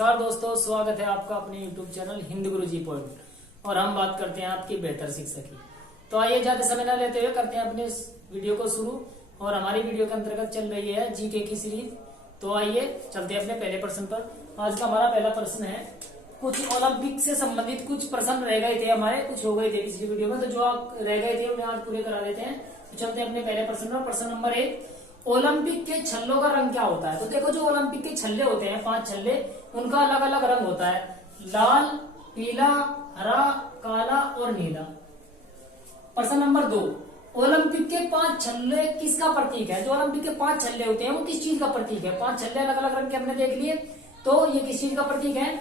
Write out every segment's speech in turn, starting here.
नमस्कार दोस्तों, स्वागत है आपका अपने YouTube चैनल हिंद गुरुजी पॉइंट और हम बात करते हैं आपकी बेहतर शिक्षा की। तो आइए ज्यादा समय न लेते हुए करते हैं अपने इस वीडियो को शुरू। और हमारी वीडियो के अंतर्गत चल रही है जीके की सीरीज। तो आइए चलते हैं अपने पहले प्रश्न पर। आज का हमारा पहला प्रश्न है, कुछ ओलंपिक से संबंधित कुछ प्रश्न रह गए थे हमारे, कुछ हो गए थे पिछली वीडियो में, तो जो आप रह गए थे उन्हें आज पूरे करा देते हैं। तो चलते हैं अपने पहले प्रश्न पर। प्रश्न नंबर 1, ओलंपिक के छल्लों का रंग क्या होता है? तो देखो, जो ओलंपिक के छल्ले होते हैं 5 छल्ले, उनका अलग अलग रंग होता है, लाल, पीला, हरा, काला और नीला। प्रश्न नंबर 2, ओलंपिक के 5 छल्ले किसका प्रतीक है? जो ओलंपिक के 5 छल्ले होते हैं वो किस चीज का प्रतीक है? 5 छल्ले अलग अलग रंग के हमने देख लिए, तो ये किस चीज का प्रतीक है?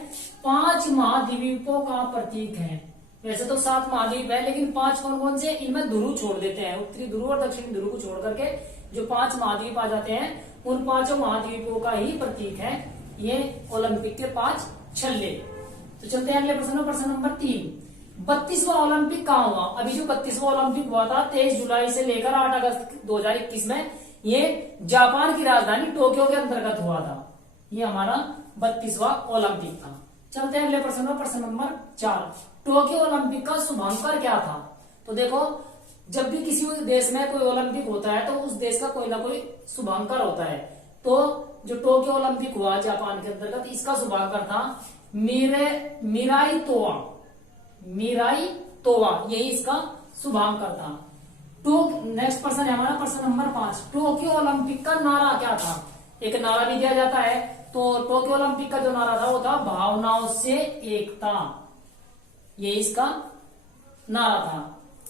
5 महाद्वीपों का प्रतीक है। वैसे तो 7 महाद्वीप है, लेकिन 5 कौन कौन से? इनमें ध्रुव छोड़ देते हैं, उत्तरी ध्रुव और दक्षिणी ध्रुव को छोड़ करके जो 5 महाद्वीप आ जाते हैं, उन 5 महाद्वीपों का ही प्रतीक है ये ओलंपिक के 5 छल्ले। तो चलते हैं अगले प्रश्न। प्रश्न नंबर 3, 32वां ओलंपिक कहाँ हुआ? अभी जो 32वां ओलंपिक हुआ था 23 जुलाई से लेकर 8 अगस्त 2021 में, ये जापान की राजधानी टोक्यो के अंतर्गत हुआ था। ये हमारा 32वां ओलंपिक था। चलते हैं अगले प्रश्न। प्रश्न नंबर 4, टोक्यो ओलंपिक का शुभांकर क्या था? तो देखो, जब भी किसी देश में कोई ओलंपिक होता है तो उस देश का कोई ना कोई शुभांकर होता है। तो जो टोक्यो ओलंपिक हुआ जापान के अंतर्गत, इसका शुभांकर था मिराई तोवा। मिराई तोवा, यही इसका शुभांकर था। नेक्स्ट प्रश्न है हमारा प्रश्न नंबर 5, टोक्यो ओलंपिक का नारा क्या था? एक नारा भी दिया जाता है, तो टोक्यो ओलंपिक का जो नारा था वो था भावनाओं से एकता, ये इसका नारा था।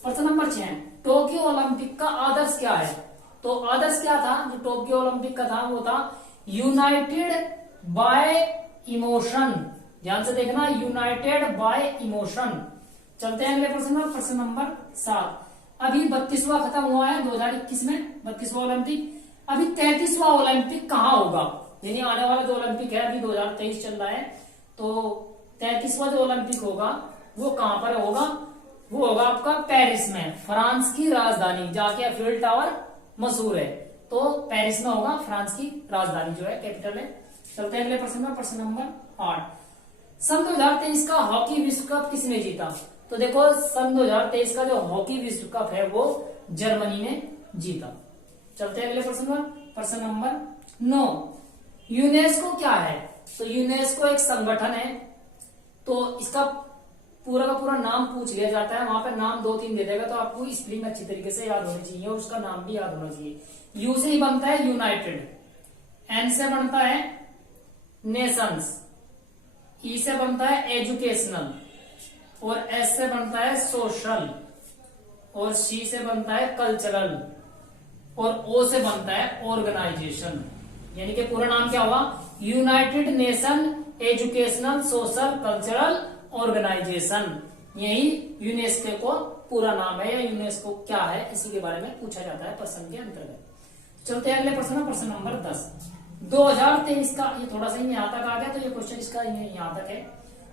प्रश्न नंबर 6, टोक्यो ओलंपिक का आदर्श क्या है? तो आदर्श क्या था जो टोक्यो ओलंपिक का था? वो था यूनाइटेड बाय इमोशन। ध्यान से देखना, यूनाइटेड बाय इमोशन। चलते हैं अगले प्रश्न। प्रश्न नंबर 7, अभी 32वां खत्म हुआ है 2021 में 32वां ओलंपिक। अभी 33वां ओलंपिक कहाँ होगा? यानी आने वाला जो ओलंपिक है, अभी 2023 चल रहा है, तो 33वां जो ओलंपिक होगा वो कहां पर होगा? वो होगा आपका पेरिस में, फ्रांस की राजधानी, जाके एफिल टावर मशहूर है, तो पेरिस में होगा, फ्रांस की राजधानी जो है, कैपिटल है। चलते हैं अगले प्रश्न में। प्रश्न नंबर 8, सन 2023 का हॉकी विश्व कप किसने जीता? तो देखो, सन 2023 का जो हॉकी विश्व कप है वो जर्मनी ने जीता। चलते हैं अगले प्रश्न पर। प्रश्न नंबर 9, यूनेस्को क्या है? तो यूनेस्को एक संगठन है, तो इसका पूरा का पूरा नाम पूछ लिया जाता है, वहां पर नाम 2-3 दे देगा, तो आपको स्पेलिंग अच्छी तरीके से याद होनी चाहिए और उसका नाम भी याद होना चाहिए। यू से ही बनता है यूनाइटेड, एन से बनता है नेशंस, ई से बनता है एजुकेशनल, और एस से बनता है सोशल, और सी से बनता है कल्चरल, और ओ से बनता है ऑर्गेनाइजेशन। यानी कि पूरा नाम क्या हुआ? United Nation Educational Social Cultural Organization. यही यूनेस्को को पूरा नाम है, या यूनेस्को क्या है, इसी के बारे में पूछा जाता है प्रश्न के अंतर्गत। चलते हैं अगले प्रश्न। प्रश्न नंबर 10, 2023 का, ये थोड़ा सा यहाँ तक आ गया, तो ये क्वेश्चन इसका यहाँ तक है।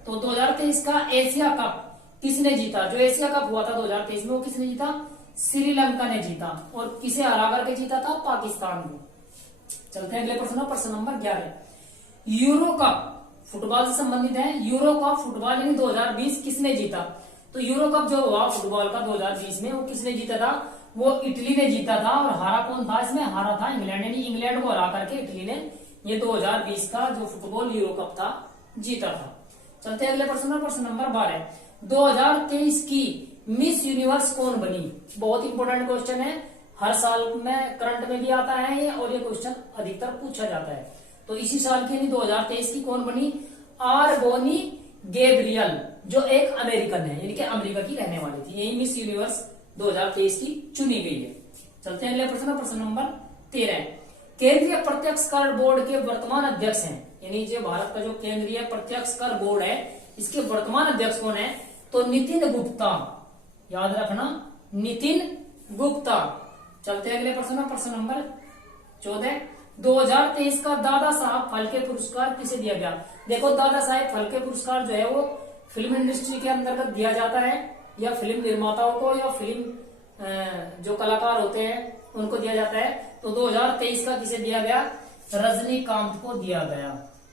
तो 2023 का एशिया कप किसने जीता? जो एशिया कप हुआ था 2023 में, वो किसने जीता? श्रीलंका ने जीता। और किसे हरा करके जीता था? पाकिस्तान को। चलते हैं अगले प्रश्न। प्रश्न नंबर 11, यूरो कप फुटबॉल से संबंधित है। यूरो कप फुटबॉल यानी 2020 किसने जीता? तो यूरो कप जो हुआ फुटबॉल का 2020 में, वो किसने जीता था? वो इटली ने जीता था। और हारा कौन था इसमें? हारा था इंग्लैंड, यानी इंग्लैंड को हरा करके इटली ने ये 2020 का जो फुटबॉल यूरो कप था जीता था। चलते हैं अगले प्रश्न। प्रश्न नंबर 12, 2023 की मिस यूनिवर्स कौन बनी? बहुत इंपॉर्टेंट क्वेश्चन है, हर साल में करंट में भी आता है ये, और ये क्वेश्चन अधिकतर पूछा जाता है। तो इसी साल की यानी 2023 की कौन बनी? आरबोनी गैब्रियल, जो एक अमेरिकन है, यानी कि अमेरिका की रहने वाली थी। यही मिस यूनिवर्स 2023 की चुनी गई है। चलते हैं अगले प्रश्न। प्रश्न नंबर 13, केंद्रीय प्रत्यक्ष कर बोर्ड के वर्तमान अध्यक्ष हैं, यानी जो भारत का जो केंद्रीय प्रत्यक्ष कर बोर्ड है, इसके वर्तमान अध्यक्ष कौन है? तो नितिन गुप्ता। याद रखना, नितिन गुप्ता। चलते हैं अगले प्रश्न। प्रश्न नंबर 14, 2023 का दादा साहब फाल्के पुरस्कार किसे दिया गया? देखो, दादा साहेब फाल्के पुरस्कार जो है वो फिल्म इंडस्ट्री के अंतर्गत दिया जाता है, या फिल्म निर्माताओं को, या फिल्म जो कलाकार होते हैं उनको दिया जाता है। तो 2023 का किसे दिया गया? रजनीकांत को दिया गया।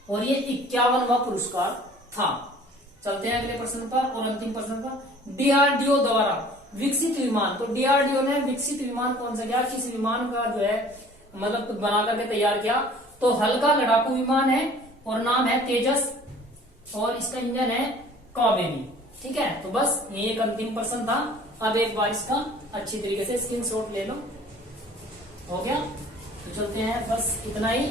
और ये 51वां पुरस्कार था। चलते हैं अगले प्रश्न पर और अंतिम प्रश्न पर। डीआरडीओ द्वारा विकसित विमान, तो डीआरडीओ ने विकसित विमान कौन सा किया, किस विमान का जो है मतलब बना करके तैयार किया, तो हल्का लड़ाकू विमान है और नाम है तेजस और इसका इंजन है कावेरी। ठीक है, तो बस ये एक अंतिम प्रश्न था। अब एक बार इसका अच्छी तरीके से स्क्रीनशॉट ले लो। हो गया, तो चलते हैं, बस इतना ही,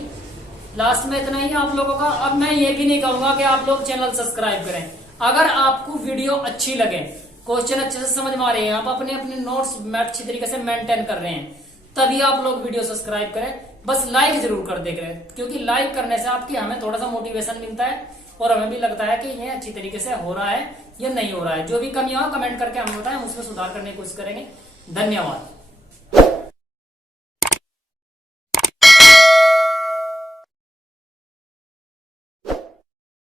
लास्ट में इतना ही आप लोगों का। अब मैं ये भी नहीं कहूंगा कि आप लोग चैनल सब्सक्राइब करें। अगर आपको वीडियो अच्छी लगे, क्वेश्चन अच्छे से समझ में आ रहे हैं, आप अपने अपने नोट्स अच्छी तरीके से मेंटेन कर रहे हैं, तभी आप लोग वीडियो सब्सक्राइब करें। बस लाइक जरूर कर दे करें, क्योंकि लाइक करने से आपकी हमें थोड़ा सा मोटिवेशन मिलता है और हमें भी लगता है कि ये अच्छी तरीके से हो रहा है या नहीं हो रहा है। जो भी कमी हो कमेंट करके हम बताएं, हम उसमें सुधार करने की कोशिश करेंगे। धन्यवाद।